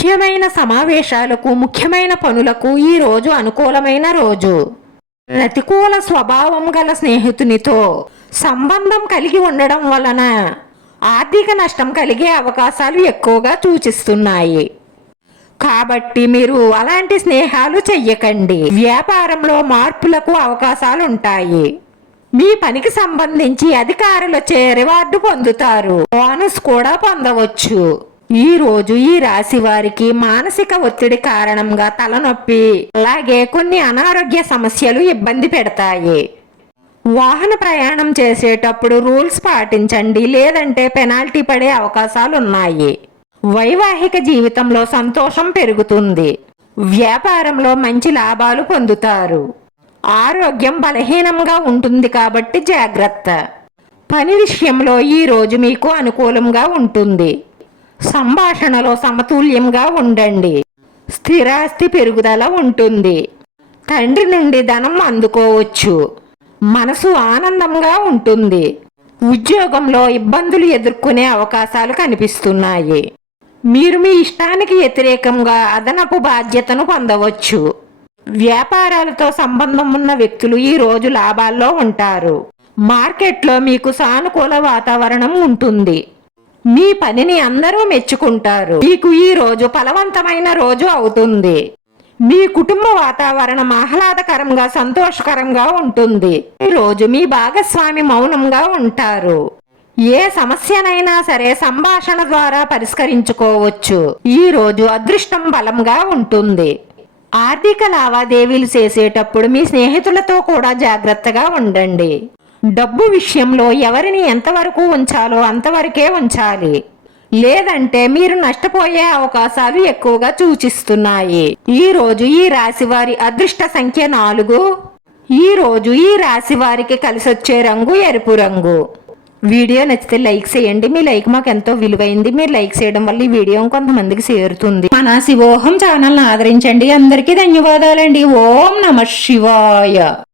ముఖ్యమైన సమావేశాలకు ముఖ్యమైన పనులకు ఈ రోజు అనుకూలమైన రోజు. ప్రతికూల స్వభావం గల స్నేహితునితో సంబంధం కలిగి ఉండడం వలన ఆర్థిక నష్టం కలిగే అవకాశాలు ఎక్కువగా సూచిస్తున్నాయి. కాబట్టి మీరు అలాంటి స్నేహాలు చెయ్యకండి. వ్యాపారంలో మార్పులకు అవకాశాలు ఉంటాయి మీ పనికి సంబంధించి అధికారులచే రివార్డు పొందుతారు. బోనస్ కూడా పొందవచ్చు. ఈరోజు ఈ రాశి వారికి మానసిక ఒత్తిడి కారణంగా తలనొప్పి అలాగే కొన్ని అనారోగ్య సమస్యలు ఇబ్బంది పెడతాయి. వాహన ప్రయాణం చేసేటప్పుడు రూల్స్ పాటించండి లేదంటే పెనాల్టీ పడే అవకాశాలు ఉన్నాయి వైవాహిక జీవితంలో సంతోషం పెరుగుతుంది. వ్యాపారంలో మంచి లాభాలు పొందుతారు. ఆరోగ్యం బలహీనంగా ఉంటుంది కాబట్టి జాగ్రత్త. పని విషయంలో ఈ రోజు మీకు అనుకూలంగా ఉంటుంది. సంభాషణలో సమతుల్యంగా ఉండండి. స్థిరాస్తి పెరుగుదల ఉంటుంది. తండ్రి నుండి ధనం అందుకోవచ్చు. మనసు ఆనందంగా ఉంటుంది. ఉద్యోగంలో ఇబ్బందులు ఎదుర్కొనే అవకాశాలు కనిపిస్తున్నాయి. మీరు మీ ఇష్టానికి వ్యతిరేకంగా అదనపు బాధ్యతను పొందవచ్చు. వ్యాపారాలతో సంబంధం ఉన్న వ్యక్తులు ఈ రోజు లాభాల్లో ఉంటారు. మార్కెట్లో మీకు సానుకూల వాతావరణం ఉంటుంది. మీ పనిని అందరూ మెచ్చుకుంటారు. మీకు ఈ రోజు ఫలవంతమైన రోజు అవుతుంది. మీ కుటుంబ వాతావరణం ఆహ్లాదకరంగా సంతోషకరంగా ఉంటుంది. ఈ రోజు మీ భాగస్వామి మౌనంగా ఉంటారు. ఏ సమస్యనైనా సరే సంభాషణ ద్వారా పరిష్కరించుకోవచ్చు. ఈ రోజు అదృష్టం బలంగా ఉంటుంది. ఆర్థిక లావాదేవీలు చేసేటప్పుడు మీ స్నేహితులతో కూడా జాగ్రత్తగా ఉండండి. డబ్బు విషయంలో ఎవరిని ఎంతవరకు ఉంచాలో అంతవరకే ఉంచాలి. లేదంటే మీరు నష్టపోయే అవకాశాలు ఎక్కువగా సూచిస్తున్నాయి. ఈ రోజు ఈ రాశి వారి అదృష్ట సంఖ్య నాలుగు. ఈ రోజు ఈ రాశి వారికి కలిసొచ్చే రంగు ఎరుపు రంగు. వీడియో నచ్చితే లైక్ చేయండి. మీ లైక్ మాకు ఎంతో విలువైంది. మీరు లైక్ చేయడం వల్ల ఈ వీడియో కొంతమందికి చేరుతుంది. మన శివోహం ఛానల్ ఆదరించండి. అందరికీ ధన్యవాదాలండి. ఓం నమ శివాయ.